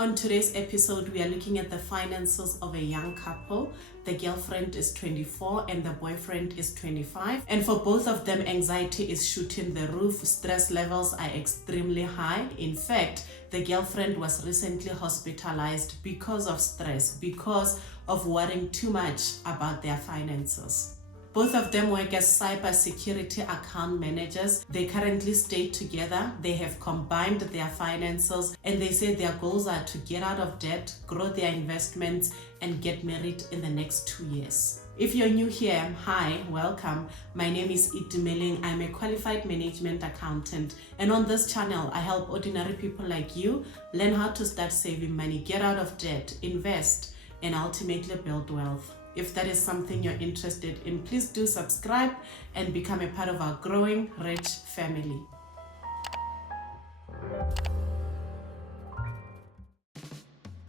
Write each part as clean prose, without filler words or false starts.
On today's episode, we are looking at the finances of a young couple. The girlfriend is 24 and the boyfriend is 25. And for both of them, anxiety is shooting the roof. Stress levels are extremely high. In fact, the girlfriend was recently hospitalized because of stress, because of worrying too much about their finances. Both of them work as cybersecurity account managers. They currently stay together. They have combined their finances and they say their goals are to get out of debt, grow their investments, and get married in the next 2 years. If you're new here, hi, welcome. My name is Itumeleng. I'm a qualified management accountant. And on this channel, I help ordinary people like you learn how to start saving money, get out of debt, invest, and ultimately build wealth. If that is something you're interested in, please do subscribe and become a part of our growing rich family.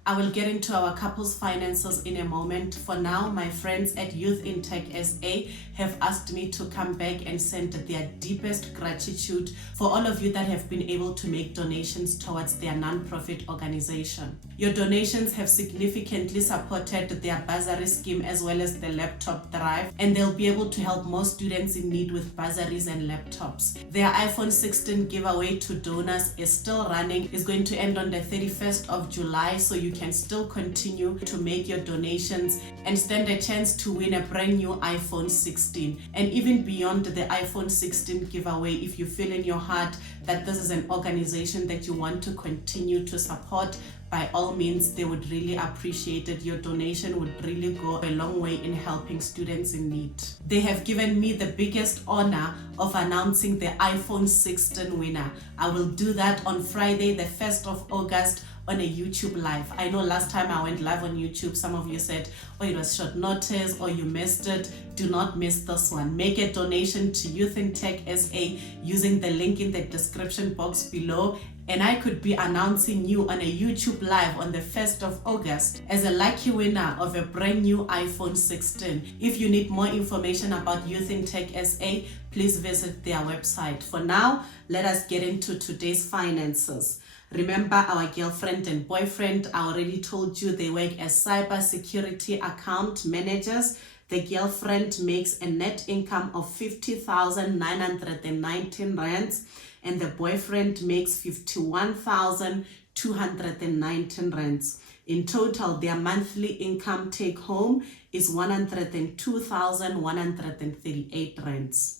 I will get into our couple's finances in a moment. For now, my friends at Youth in Tech SA have asked me to come back and send their deepest gratitude for all of you that have been able to make donations towards their non-profit organization. Your donations have significantly supported their bursary scheme as well as the laptop drive, and they'll be able to help more students in need with bursaries and laptops. Their iPhone 16 giveaway to donors is still running. It's going to end on the 31st of July, so you can still continue to make your donations and stand a chance to win a brand new iPhone 16. And even beyond the iPhone 16 giveaway, if you feel in your heart that this is an organization that you want to continue to support, by all means, they would really appreciate it. Your donation would really go a long way in helping students in need. They have given me the biggest honor of announcing the iPhone 16 winner. I will do that on Friday, the 1st of August, on a YouTube live. I know last time I went live on YouTube, some of you said, oh, it was short notice or you missed it. Do not miss this one. Make a donation to Youth in Tech SA using the link in the description box below, and I could be announcing you on a YouTube live on the 1st of August as a lucky winner of a brand new iPhone 16. If you need more information about Youth in Tech SA, please visit their website. For now, let us get into today's finances. Remember, our girlfriend and boyfriend, I already told you they work as cybersecurity account managers. The girlfriend makes a net income of 50,919 rands and the boyfriend makes 51,219 rands. In total, their monthly income take home is 102,138 rands.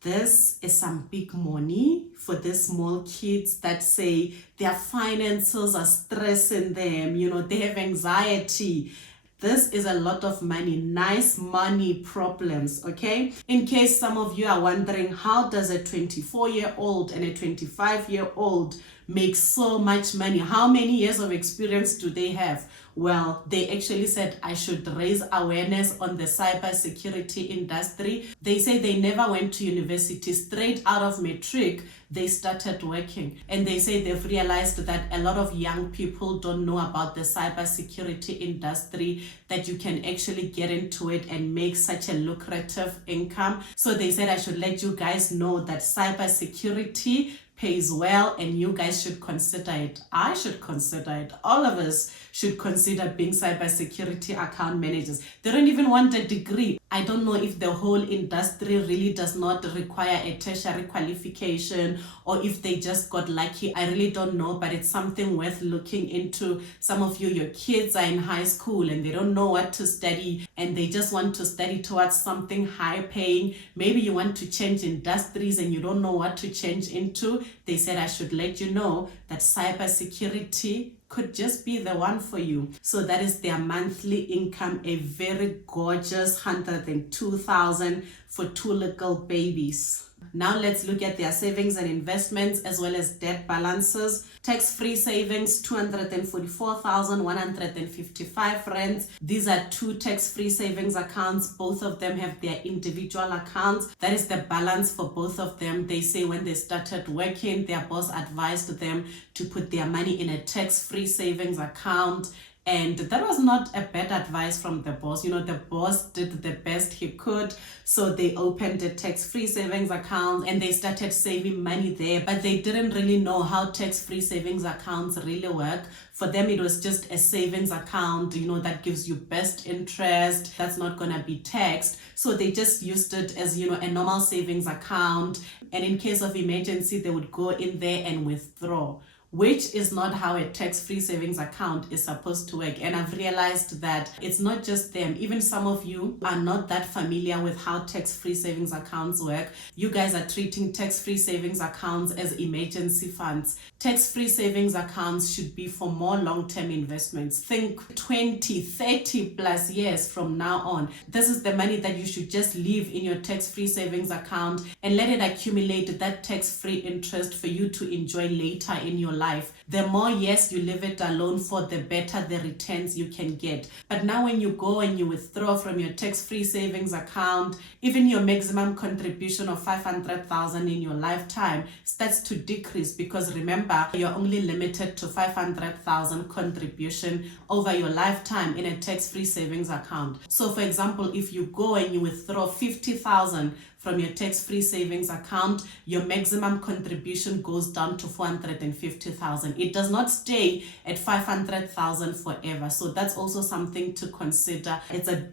This is some big money for these small kids that say their finances are stressing them, they have anxiety. This is a lot of money, nice money problems, okay? In case some of you are wondering, how does a 24-year-old and a 25-year-old make so much money? How many years of experience do they have? Well, they actually said I should raise awareness on the cybersecurity industry. They say they never went to university. Straight out of matric, they started working. And they say they've realized that a lot of young people don't know about the cybersecurity industry, that you can actually get into it and make such a lucrative income. So they said I should let you guys know that cybersecurity pays well and you guys should consider it. I should consider it. All of us should consider being cybersecurity account managers. They don't even want a degree. I don't know if the whole industry really does not require a tertiary qualification or if they just got lucky. I really don't know, but it's something worth looking into. Some of you, your kids are in high school and they don't know what to study and they just want to study towards something high paying. Maybe you want to change industries and you don't know what to change into. They said I should let you know that cybersecurity could just be the one for you. So that is their monthly income, a very gorgeous 102,000 for 2 little babies. Now let's look at their savings and investments as well as debt balances. Tax-free savings, 244,155 rands. These are 2 tax-free savings accounts. Both of them have their individual accounts. That is the balance for both of them. They say when they started working, their boss advised them to put their money in a tax-free savings account And that was not a bad advice from the boss. The boss did the best he could. So they opened a tax-free savings account and they started saving money there, but they didn't really know how tax-free savings accounts really work. For them, it was just a savings account, that gives you best interest, that's not going to be taxed. So they just used it as, a normal savings account. And in case of emergency, they would go in there and withdraw, which is not how a tax-free savings account is supposed to work. And I've realized that it's not just them. Even some of you are not that familiar with how tax-free savings accounts work. You guys are treating tax-free savings accounts as emergency funds. Tax-free savings accounts should be for more long-term investments. Think 20, 30 plus years from now on. This is the money that you should just leave in your tax-free savings account and let it accumulate that tax-free interest for you to enjoy later in your life. The more years you leave it alone for, the better the returns you can get. But now when you go and you withdraw from your tax-free savings account, even your maximum contribution of 500,000 in your lifetime starts to decrease, because remember, you're only limited to 500,000 contribution over your lifetime in a tax-free savings account. So for example, if you go and you withdraw 50,000 from your tax-free savings account, your maximum contribution goes down to 450,000. It does not stay at 500,000 forever. So that's also something to consider. It's a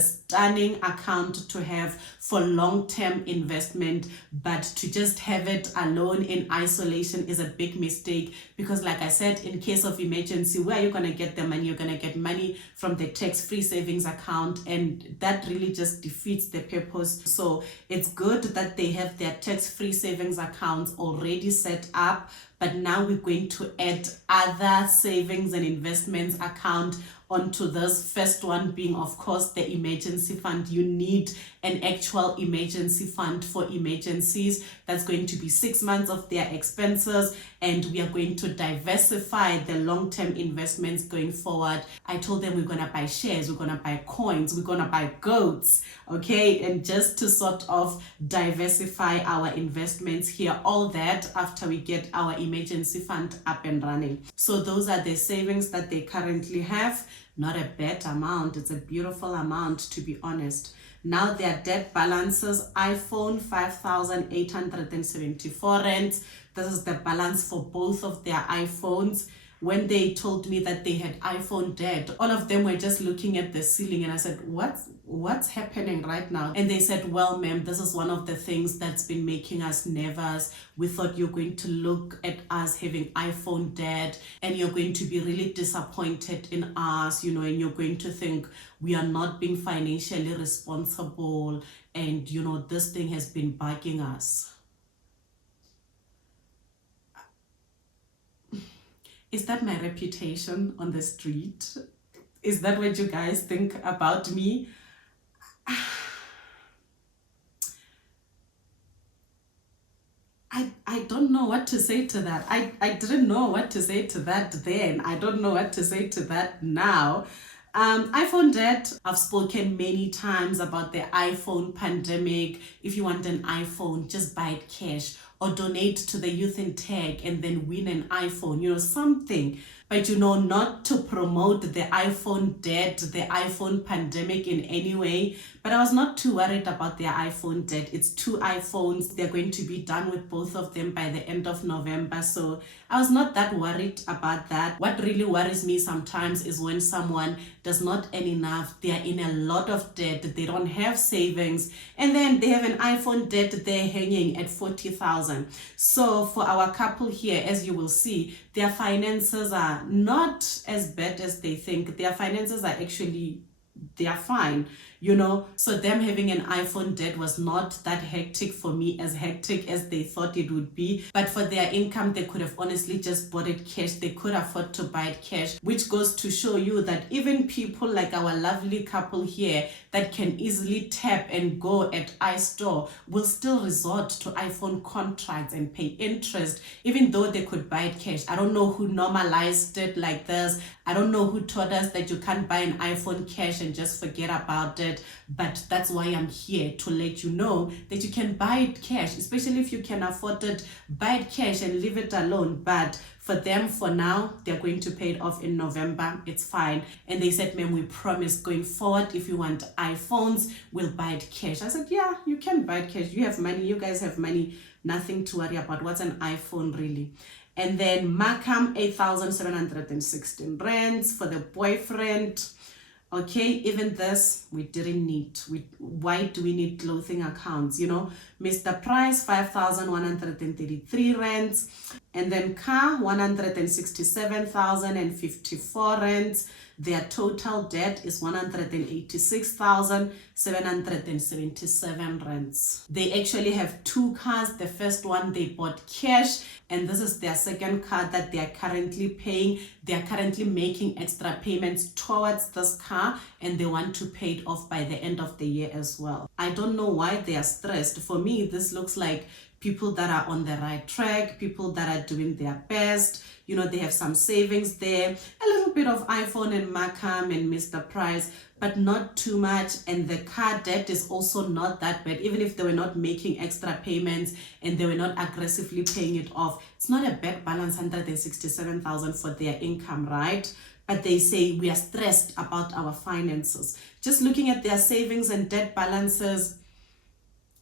stunning account to have for long-term investment, but to just have it alone in isolation is a big mistake, because like I said, in case of emergency, where are you going to get the money? You're going to get money from the tax-free savings account, and that really just defeats the purpose. So it's good that they have their tax-free savings accounts already set up, but now we're going to add other savings and investments account onto this. First one being, of course, the emergency fund. You need an actual emergency fund for emergencies. That's going to be 6 months of their expenses, and we are going to diversify the long-term investments going forward. I told them we're going to buy shares, we're going to buy coins, we're going to buy goats, okay? And just to sort of diversify our investments here, all that after we get our emergency fund up and running. So those are the savings that they currently have. Not a bad amount, it's a beautiful amount, to be honest. Now their debt balances: iPhone 5,874 rands. This is the balance for both of their iPhones. When they told me that they had iPhone debt, all of them were just looking at the ceiling, and I said, what's happening right now? And they said, well, ma'am, this is one of the things that's been making us nervous. We thought you're going to look at us having iPhone debt and you're going to be really disappointed in us, and you're going to think we are not being financially responsible, and this thing has been bugging us. Is that my reputation on the street? Is that what you guys think about me? I don't know what to say to that. I didn't know what to say to that then. I don't know what to say to that now. iPhone debt, I've spoken many times about the iPhone pandemic. If you want an iPhone, just buy it cash or donate to the Youth in Tech and then win an iPhone, something. But not to promote the iPhone debt, the iPhone pandemic in any way. But I was not too worried about their iPhone debt. It's 2 iPhones. They're going to be done with both of them by the end of November. So I was not that worried about that. What really worries me sometimes is when someone does not earn enough. They are in a lot of debt. They don't have savings. And then they have an iPhone debt they're hanging at 40,000. So for our couple here, as you will see, their finances are not as bad as they think. Their finances are actually, they are fine. So them having an iPhone debt was not that hectic for me, as hectic as they thought it would be. But for their income, they could have honestly just bought it cash. They could afford to buy it cash, which goes to show you that even people like our lovely couple here that can easily tap and go at iStore will still resort to iPhone contracts and pay interest, even though they could buy it cash. I don't know who normalized it like this. I don't know who taught us that you can't buy an iPhone cash and just forget about it. But that's why I'm here, to let you know that you can buy it cash, especially if you can afford it. Buy it cash and leave it alone. But for them, for now, they're going to pay it off in November. It's fine. And they said, ma'am, we promise going forward, if you want iPhones, we'll buy it cash. I said, yeah, you can buy it cash. You have money. You guys have money. Nothing to worry about. What's an iPhone really? And then Markham, 8,716 rands for the boyfriend. Okay, even this we didn't need. Why do we need clothing accounts? You know, Mr. Price, 5,133 rands. And then car, 167,054 rands. Their total debt is 186,777 rands. They actually have two cars. The first one they bought cash, and this is their second car that they are currently paying. They are currently making extra payments towards this car, and they want to pay it off by the end of the year as well. I don't know why they are stressed. For me, this looks like people that are on the right track, people that are doing their best. You know, they have some savings there, a little bit of iPhone and Markham and Mr. Price, but not too much. And the car debt is also not that bad. Even if they were not making extra payments and they were not aggressively paying it off, it's not a bad balance, 167,000 for their income, right? But they say we are stressed about our finances. Just looking at their savings and debt balances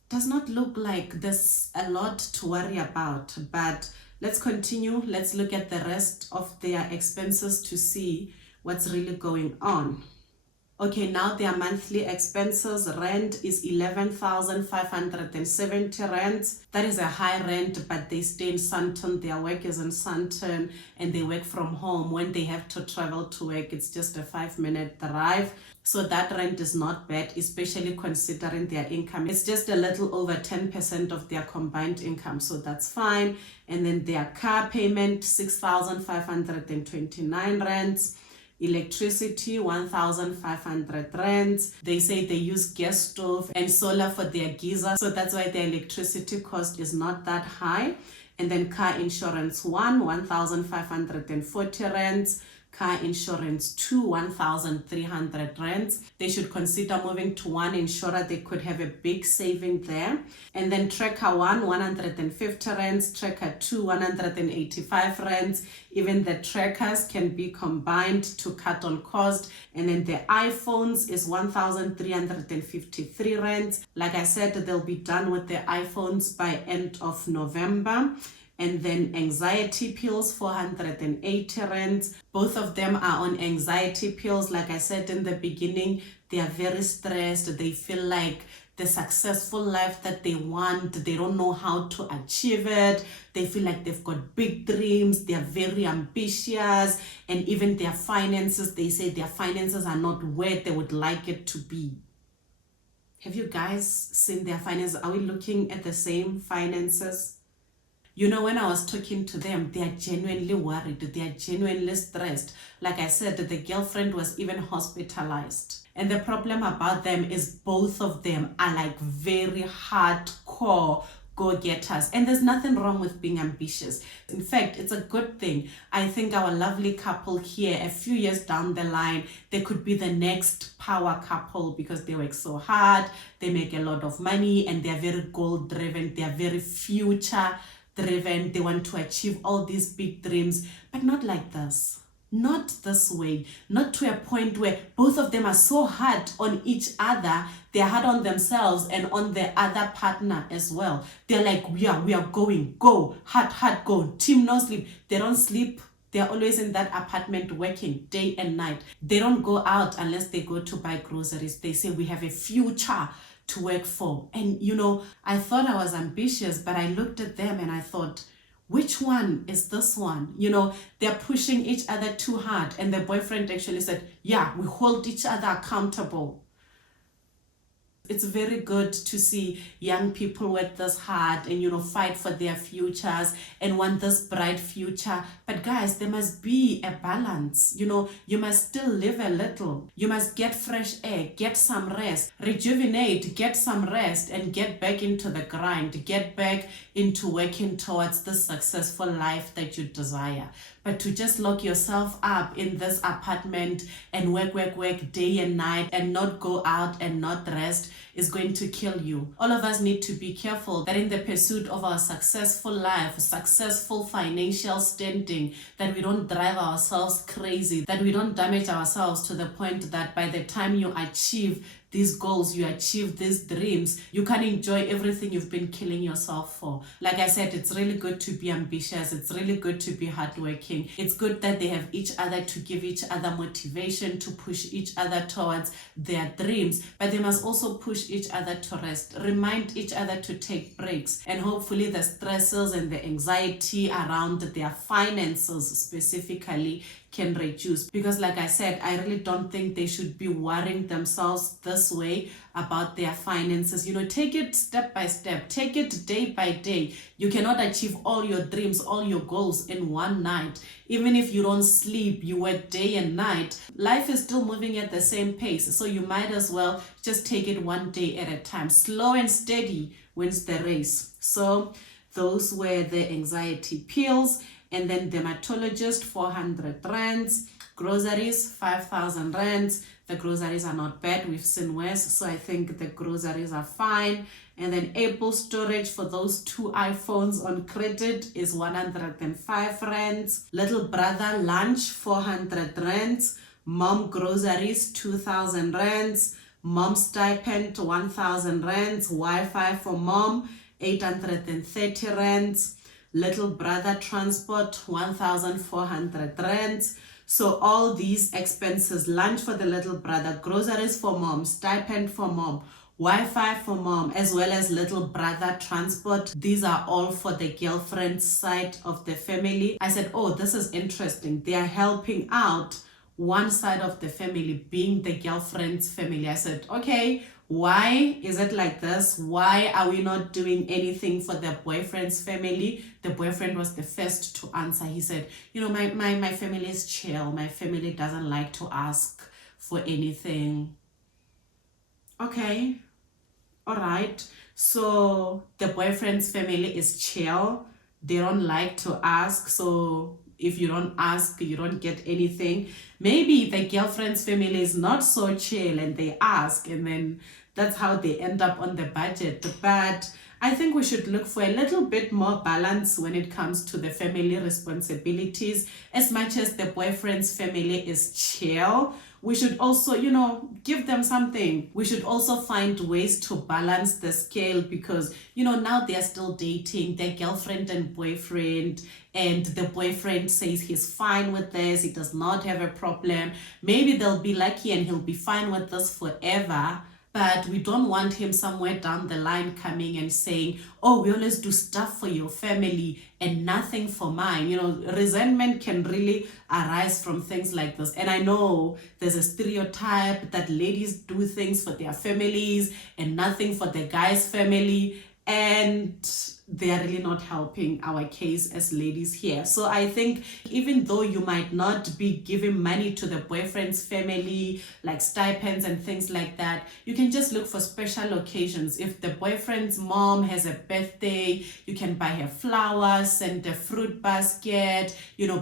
does not look like there's a lot to worry about. But let's continue. Let's look at the rest of their expenses to see what's really going on. Okay, now their monthly expenses. Rent is 11,570 rands. That is a high rent, but they stay in Sandton. Their work is in Sandton and they work from home. When they have to travel to work, it's just a 5-minute drive. So that rent is not bad, especially considering their income. It's just a little over 10% of their combined income, so that's fine. And then their car payment, 6,529 rands. Electricity, 1,500 rands. They say they use gas stove and solar for their geyser, so that's why their electricity cost is not that high. And then car insurance 1,540 rands. Car insurance 1,300 rands. They should consider moving to one insurer. They could have a big saving there. And then tracker 150 rands. Tracker 185 rands. Even the trackers can be combined to cut on cost. And then the iPhones is 1,353 rands. Like I said, they'll be done with the iPhones by end of November. And then anxiety pills, 480 rands. Both of them are on anxiety pills. Like I said in the beginning, they are very stressed. They feel like the successful life that they want, they don't know how to achieve it. They feel like they've got big dreams. They are very ambitious. And even their finances, they say their finances are not where they would like it to be. Have you guys seen their finances? Are we looking at the same finances? You know, when I was talking to them, they are genuinely worried. They are genuinely stressed. Like I said, the girlfriend was even hospitalized. And the problem about them is both of them are like very hardcore go-getters. And there's nothing wrong with being ambitious. In fact, it's a good thing. I think our lovely couple here, a few years down the line, they could be the next power couple because they work so hard, they make a lot of money, and they're very goal-driven. They're very future driven. They want to achieve all these big dreams, but not like this. Not this way. Not to a point where both of them are so hard on each other. They're hard on themselves and on the other partner as well. They're like, we are going, go, hard, go, team no sleep. They don't sleep. They're always in that apartment working day and night. They don't go out unless they go to buy groceries. They say we have a future to work for. And you know, I thought I was ambitious, but I looked at them and I thought, which one is this one? You know, they're pushing each other too hard. And the boyfriend actually said, yeah, we hold each other accountable. It's very good to see young people work this hard and, you know, fight for their futures and want this bright future. But guys, there must be a balance. You know, you must still live a little. You must get fresh air, get some rest, rejuvenate, get some rest, and get back into the grind. Get back into working towards the successful life that you desire. But to just lock yourself up in this apartment and work day and night and not go out and not rest is going to kill you. All of us need to be careful that in the pursuit of our successful life, successful financial standing, that we don't drive ourselves crazy, that we don't damage ourselves to the point that by the time you achieve these goals, you achieve these dreams, you can enjoy everything you've been killing yourself for. Like I said, it's really good to be ambitious. It's really good to be hardworking. It's good that they have each other to give each other motivation, to push each other towards their dreams, but they must also push each other to rest, remind each other to take breaks, and hopefully the stresses and the anxiety around their finances specifically can reduce. Because like I said, I really don't think they should be worrying themselves this way about their finances. Take it step by step, take it day by day. You cannot achieve all your dreams, all your goals in one night. Even if you don't sleep, you work day and night, life is still moving at the same pace. So you might as well just take it one day at a time. Slow and steady wins the race. So those were the anxiety pills. And then dermatologist, 400 rands. Groceries, 5,000 rands. The groceries are not bad. We've seen worse. So I think the groceries are fine. And then Apple storage for those 2 iPhones on credit is 105 rands. Little brother lunch, 400 rands. Mom groceries, 2,000 rands. Mom stipend, 1,000 rands. Wi-Fi for mom, 830 rands. Little brother transport, 1,400 rands. So all these expenses, lunch for the little brother, groceries for mom, stipend for mom, Wi-Fi for mom, as well as little brother transport, these are all for the girlfriend side of the family. I said, oh, this is interesting. They are helping out one side of the family, being the girlfriend's family. I said, okay, why is it like this? Why are we not doing anything for the boyfriend's family? The boyfriend was the first to answer. He said, my family is chill. My family doesn't like to ask for anything. Okay, all right. So the boyfriend's family is chill. They don't like to ask. So if you don't ask, you don't get anything. Maybe the girlfriend's family is not so chill and they ask, and then that's how they end up on the budget. But I think we should look for a little bit more balance when it comes to the family responsibilities. As much as the boyfriend's family is chill, we should also, give them something. We should also find ways to balance the scale because, now they're still dating, their girlfriend and boyfriend, and the boyfriend says he's fine with this, he does not have a problem. Maybe they'll be lucky and he'll be fine with this forever. But we don't want him somewhere down the line coming and saying, oh, we always do stuff for your family and nothing for mine. Resentment can really arise from things like this. And I know there's a stereotype that ladies do things for their families and nothing for the guy's family. And they are really not helping our case as ladies here. So I think even though you might not be giving money to the boyfriend's family, like stipends and things like that, you can just look for special occasions. If the boyfriend's mom has a birthday, you can buy her flowers, send a fruit basket,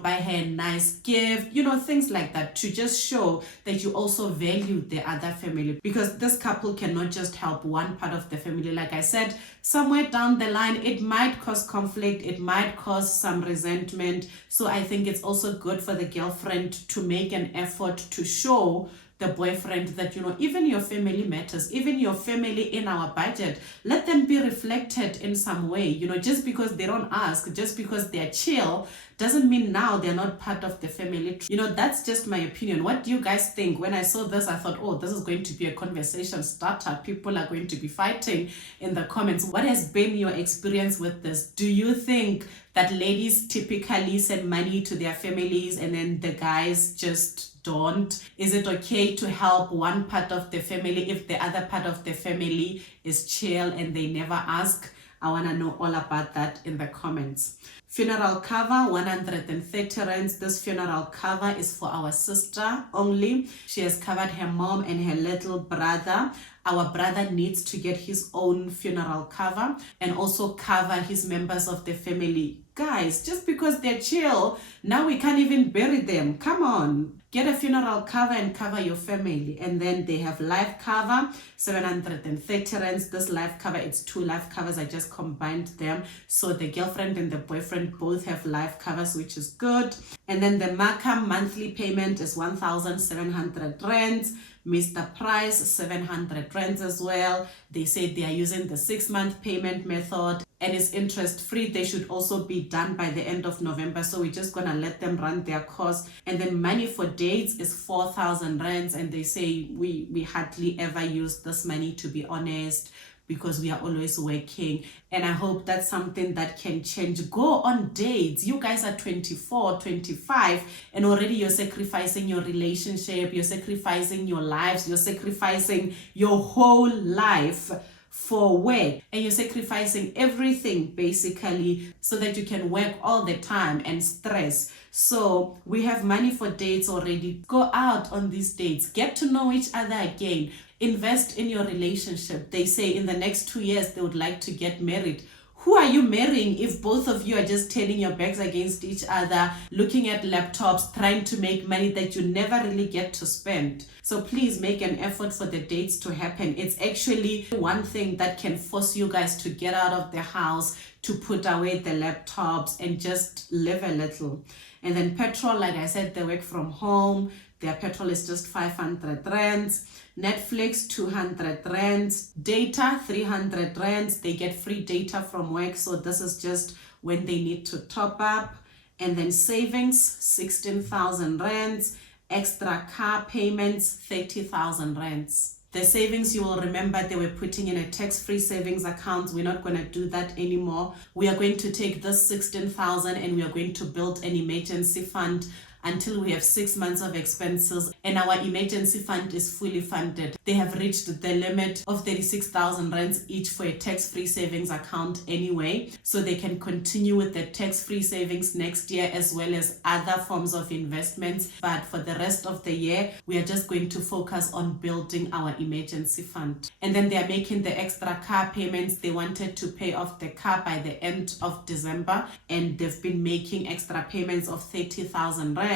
buy her a nice gift, things like that, to just show that you also value the other family. Because this couple cannot just help one part of the family. Like I said, somewhere down the line, it might cause conflict, it might cause some resentment. So I think it's also good for the girlfriend to make an effort to show the boyfriend that, even your family matters, even your family in our budget, let them be reflected in some way. Just because they don't ask, just because they're chill, doesn't mean now they're not part of the family. That's just my opinion. What do you guys think? When I saw this, I thought, oh, this is going to be a conversation starter. People are going to be fighting in the comments. What has been your experience with this? Do you think that ladies typically send money to their families and then the guys just don't? Is it okay to help one part of the family if the other part of the family is chill and they never ask? I want to know all about that in the comments. Funeral cover, 130 rands. This funeral cover is for our sister only. She has covered her mom and her little brother. Our brother needs to get his own funeral cover and also cover his members of the family Guys, just because they're chill, now we can't even bury them. Come on. Get a funeral cover and cover your family. And then they have life cover, 730 rands. This life cover, it's 2 life covers. I just combined them. So the girlfriend and the boyfriend both have life covers, which is good. And then the marker monthly payment is 1,700 rands. Mr. Price, 700 rands as well. They said they are using the 6-month payment method and it's interest free. They should also be done by the end of November. So we're just gonna let them run their course. And then money for dates is 4,000 rands. And they say we hardly ever use this money, to be honest, because we are always working. And I hope that's something that can change. Go on dates. You guys are 24, 25, and already you're sacrificing your relationship, you're sacrificing your lives, you're sacrificing your whole life for work, and you're sacrificing everything basically so that you can work all the time and stress. So we have money for dates already. Go out on these dates, get to know each other again, invest in your relationship. They say in the next 2 years they would like to get married. Who are you marrying if both of you are just turning your backs against each other, looking at laptops, trying to make money that you never really get to spend? So please make an effort for the dates to happen. It's actually one thing that can force you guys to get out of the house, to put away the laptops and just live a little. And then petrol, like I said, they work from home. Their petrol is just 500 rands. Netflix, 200 rands. Data, 300 rands. They get free data from work. So this is just when they need to top up. And then savings, 16,000 rands. Extra car payments, 30,000 rands. The savings, you will remember, they were putting in a tax-free savings account. We're not going to do that anymore. We are going to take this 16,000 and we are going to build an emergency fund until we have 6 months of expenses and our emergency fund is fully funded. They have reached the limit of 36,000 rands each for a tax-free savings account anyway, so they can continue with the tax-free savings next year as well as other forms of investments. But for the rest of the year, we are just going to focus on building our emergency fund. And then they are making the extra car payments. They wanted to pay off the car by the end of December and they've been making extra payments of 30,000 rands.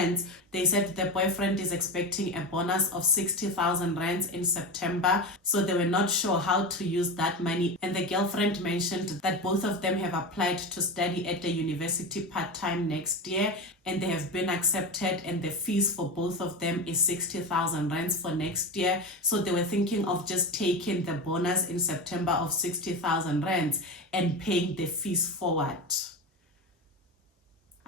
They said the boyfriend is expecting a bonus of 60,000 rands in September, so they were not sure how to use that money. And the girlfriend mentioned that both of them have applied to study at the university part-time next year and they have been accepted, and the fees for both of them is 60,000 rands for next year. So they were thinking of just taking the bonus in September of 60,000 rands and paying the fees forward.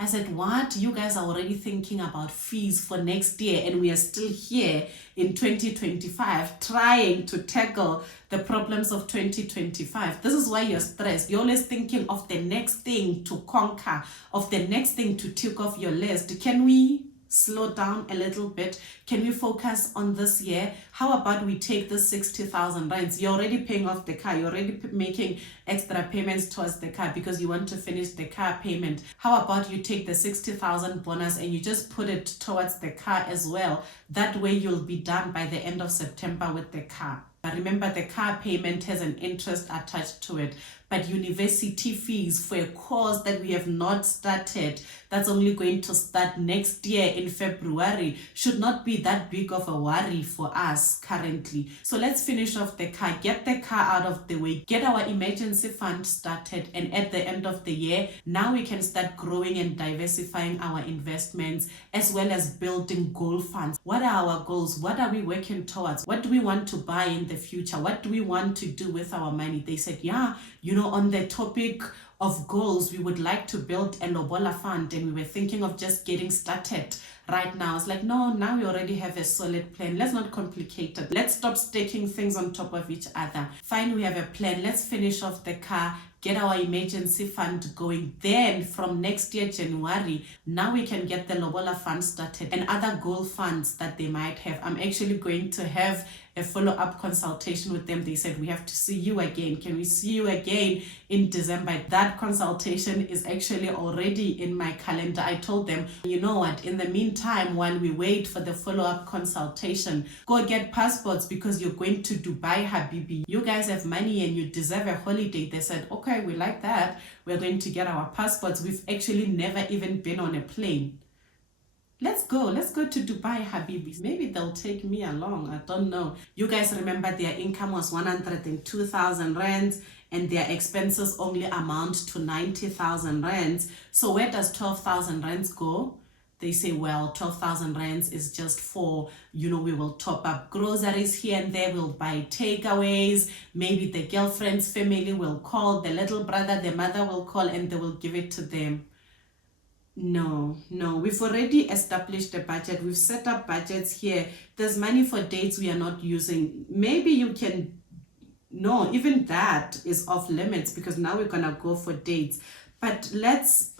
I said, what? You guys are already thinking about fees for next year and we are still here in 2025 trying to tackle the problems of 2025. This is why you're stressed. You're always thinking of the next thing to conquer, of the next thing to tick off your list. Can we slow down a little bit? Can we focus on this year? How about we take the 60,000 rands? You're already paying off the car. You're already making extra payments towards the car because you want to finish the car payment. How about you take the 60,000 bonus and you just put it towards the car as well? That way you'll be done by the end of September with the car. But remember, the car payment has an interest attached to it. But university fees for a course that we have not started, that's only going to start next year in February, should not be that big of a worry for us currently. So let's finish off the car, get the car out of the way, get our emergency fund started, and at the end of the year, now we can start growing and diversifying our investments as well as building goal funds. What are our goals? What are we working towards? What do we want to buy in the future? What do we want to do with our money? They said, yeah, on the topic of goals, we would like to build a Lobola fund and we were thinking of just getting started right now. It's like, no, now we already have a solid plan. Let's not complicate it. Let's stop staking things on top of each other. Fine, we have a plan. Let's finish off the car, get our emergency fund going. Then from next year, January, now we can get the Lobola fund started and other goal funds that they might have. I'm actually going to have a follow-up consultation with them. They said, we have to see you again. Can we see you again in December? That consultation is actually already in my calendar. I told them, you know what, in the meantime, while we wait for the follow-up consultation, go get passports because you're going to Dubai, Habibi. You guys have money and you deserve a holiday. They said, okay, okay, we like that. We're going to get our passports. We've actually never even been on a plane. Let's go to Dubai, Habibi. Maybe they'll take me along, I don't know. You guys remember their income was 102,000 rands and their expenses only amount to 90,000 rands. So where does 12,000 rands go? They say, well, 12,000 rands is just for, we will top up groceries here and there, we'll buy takeaways, maybe the girlfriend's family will call, the little brother, the mother will call, and they will give it to them. No, we've already established a budget. We've set up budgets here. There's money for dates we are not using. Maybe you can, no, even that is off limits because now we're gonna go for dates. But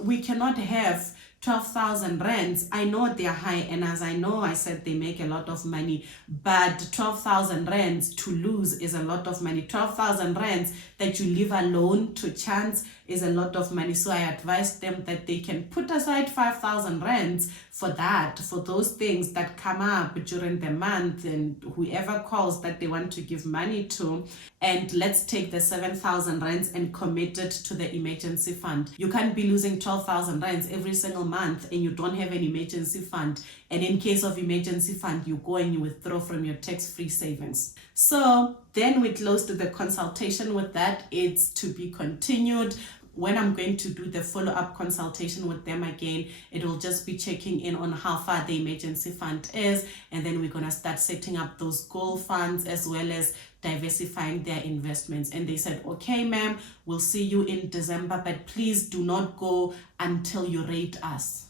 we cannot have 12,000 rands. I know they're high, and as I know, I said they make a lot of money, but 12,000 rands to lose is a lot of money. 12,000 rands that you leave alone to chance is a lot of money. So I advised them that they can put aside 5,000 rands for that, for those things that come up during the month and whoever calls that they want to give money to. And let's take the 7,000 rands and commit it to the emergency fund. You can't be losing 12,000 rands every single month and you don't have an emergency fund. And in case of emergency fund, you go and you withdraw from your tax-free savings. So then we close to the consultation with that. It's to be continued. When I'm going to do the follow-up consultation with them again, it will just be checking in on how far the emergency fund is, and then we're going to start setting up those goal funds as well as diversifying their investments. And they said, okay, ma'am, we'll see you in December, but please do not go until you rate us.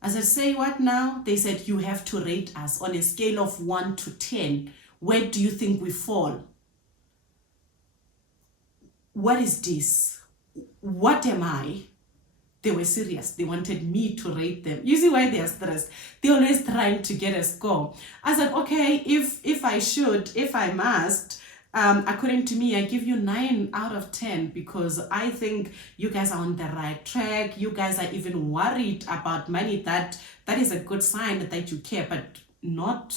I said, say what now? They said, you have to rate us on a scale of 1 to 10. Where do you think we fall? What is this? What am I? They were serious. They wanted me to rate them. You see why they are stressed? They're always trying to get a score. I said, okay, if I must, according to me, I give you 9 out of 10 because I think you guys are on the right track. You guys are even worried about money. That is a good sign that you care, but not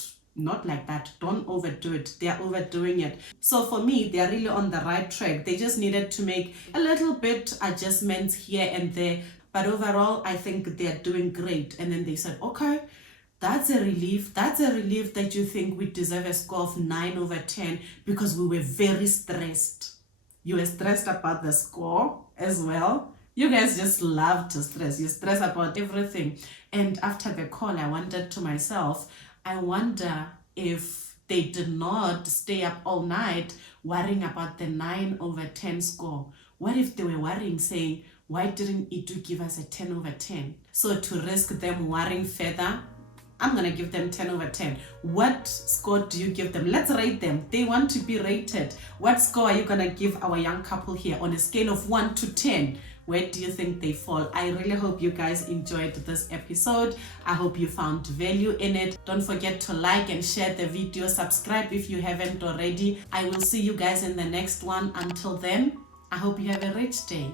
like that. Don't overdo it. They are overdoing it. So for me, they are really on the right track. They just needed to make a little bit adjustments here and there. But overall, I think they are doing great. And then they said, okay, that's a relief. That's a relief that you think we deserve a score of 9 over 10 because we were very stressed. You were stressed about the score as well. You guys just love to stress. You stress about everything. And after the call, I wondered to myself, I wonder if they did not stay up all night worrying about the 9 over 10 score. What if they were worrying, saying, why didn't Itu give us a 10 over 10? So to risk them worrying further, I'm going to give them 10 over 10. What score do you give them? Let's rate them. They want to be rated. What score are you going to give our young couple here on a scale of 1 to 10? Where do you think they fall? I really hope you guys enjoyed this episode. I hope you found value in it. Don't forget to like and share the video. Subscribe if you haven't already. I will see you guys in the next one. Until then, I hope you have a rich day.